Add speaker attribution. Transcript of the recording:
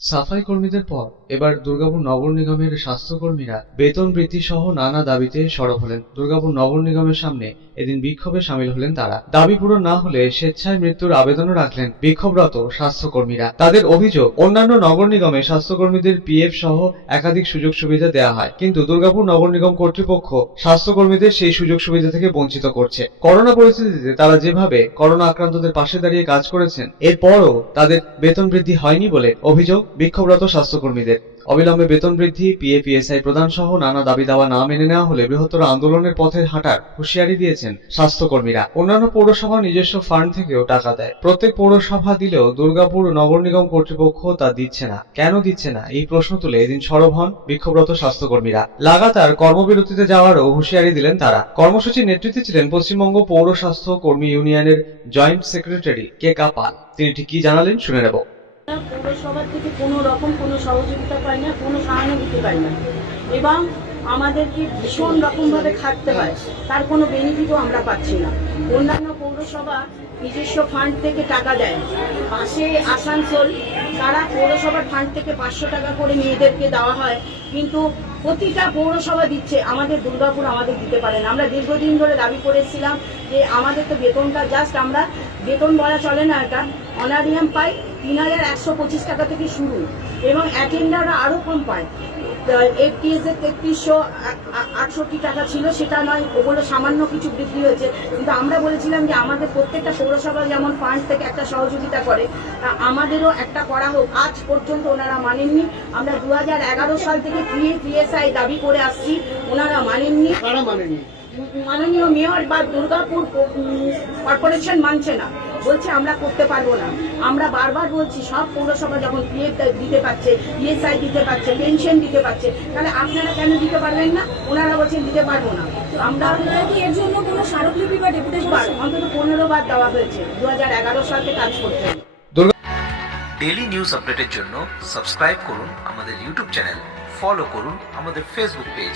Speaker 1: সাফাই কর্মীদের পর এবার দুর্গাপুর নগর নিগমের স্বাস্থ্যকর্মীরা বেতন বৃদ্ধি সহ নানা দাবিতে সরব হলেন। দুর্গাপুর নগর নিগমের সামনে এদিন বিক্ষোভে সামিল হলেন তারা। দাবি পূরণ না হলে স্বেচ্ছায় মৃত্যুর আবেদনও রাখলেন বিক্ষোভরত স্বাস্থ্যকর্মীরা। তাদের অভিযোগ, অন্যান্য নগর নিগমে স্বাস্থ্যকর্মীদের পিএফ সহ একাধিক সুযোগ সুবিধা দেওয়া হয়। কিন্তু দুর্গাপুর নগর নিগম কর্তৃপক্ষ স্বাস্থ্যকর্মীদের সেই সুযোগ সুবিধা থেকে বঞ্চিত করছে। করোনা পরিস্থিতিতে তারা যেভাবে করোনা আক্রান্তদের পাশে দাঁড়িয়ে কাজ করেছেন, এরপরও তাদের বেতন বৃদ্ধি হয়নি বলে অভিযোগ বিক্ষোভরত স্বাস্থ্যকর্মীদের। অবিলম্বে বেতন বৃদ্ধি, পিএপিএসআই প্রদান সহ নানা দাবি দাওয়া না মেনে নেওয়া হলে বৃহত্তর আন্দোলনের পথে হাঁটার হুঁশিয়ারি দিয়েছেন স্বাস্থ্যকর্মীরা। অন্যান্য পৌরসভা নিজস্ব ফান্ড থেকেও টাকা দেয়। প্রত্যেক পৌরসভা দিলেও দুর্গাপুর নগর নিগম কর্তৃপক্ষ তা দিচ্ছে না। কেন দিচ্ছে না? এই প্রশ্ন তুলে এদিন সরব হন বিক্ষোভরত স্বাস্থ্যকর্মীরা। লাগাতার কর্মবিরতিতে যাওয়ারও হুঁশিয়ারি দিলেন তারা। কর্মসূচির নেতৃত্বে ছিলেন পশ্চিমবঙ্গ পৌর স্বাস্থ্য কর্মী ইউনিয়নের জয়েন্ট সেক্রেটারি কে পাল। তিনি ঠিক কি জানালেন শুনে নেব।
Speaker 2: আমরা পৌরসভার থেকে কোনো রকম কোনো সহযোগিতা পাই না, কোনো সহানুভূতি পাই না। এবং আমাদেরকে ভীষণ রকমভাবে খাটতে হয়, তার কোনো বেনিফিটও আমরা পাচ্ছি না। অন্যান্য পৌরসভা নিজস্ব ফান্ড থেকে টাকা দেয়। পাশে আসানসোল, তারা পৌরসভার ফান্ড থেকে পাঁচশো টাকা করে মেয়েদেরকে দেওয়া হয়, কিন্তু প্রতিটা পৌরসভা দিচ্ছে, আমাদের দুর্গাপুর আমাদের দিতে পারে না। আমরা দীর্ঘদিন ধরে দাবি করেছিলাম যে আমাদের তো বেতনটা জাস্ট আমরা বেতন বলা চলে না এটা। অনারিয়াম পাই তিন হাজার একশো পঁচিশ টাকা থেকে শুরু এবং অ্যাটেন্ডাররা আরও কম পায়। এফটিএস এর তেত্রিশশো আটষট্টি টাকা ছিল, সেটা নয়, ওগুলো সামান্য কিছু বৃদ্ধি হয়েছে। কিন্তু আমরা বলেছিলাম যে আমাদের প্রত্যেকটা পৌরসভা যেমন ফান্ড থেকে একটা সহযোগিতা করে আমাদেরও একটা করা হোক। আজ পর্যন্ত ওনারা মানেননি। আমরা দু হাজার এগারো সাল থেকে পিএ পিএসআই দাবি করে আসছি। ওনারা মানেননি।
Speaker 3: কারা মানেনি
Speaker 2: মাননীয় মেয়র বা দুর্গাপুর কর্পোরেশন মানছে না। বলছে আমরা করতে পারব না। আমরা বারবার বলছি সব পৌরসভা যখন পিএফ দিতে পারছে ইএসআই দিতে পারছে পেনশন দিতে পারছে তাহলে আপনারা কেন দিতে পারবেন না? ওনারা বলছেন দিতে পারব না। আমরা
Speaker 4: কি এর জন্য কোনো স্মারকলিপি বা ডেপুটেশন
Speaker 2: অন্তত পনেরো বার দেওয়া হয়েছে। দু সালে কাজ করতে
Speaker 5: ডেলি নিউজ আপডেটের জন্য সাবস্ক্রাইব করুন আমাদের ইউটিউব চ্যানেল ফলো করুন আমাদের ফেসবুক পেজ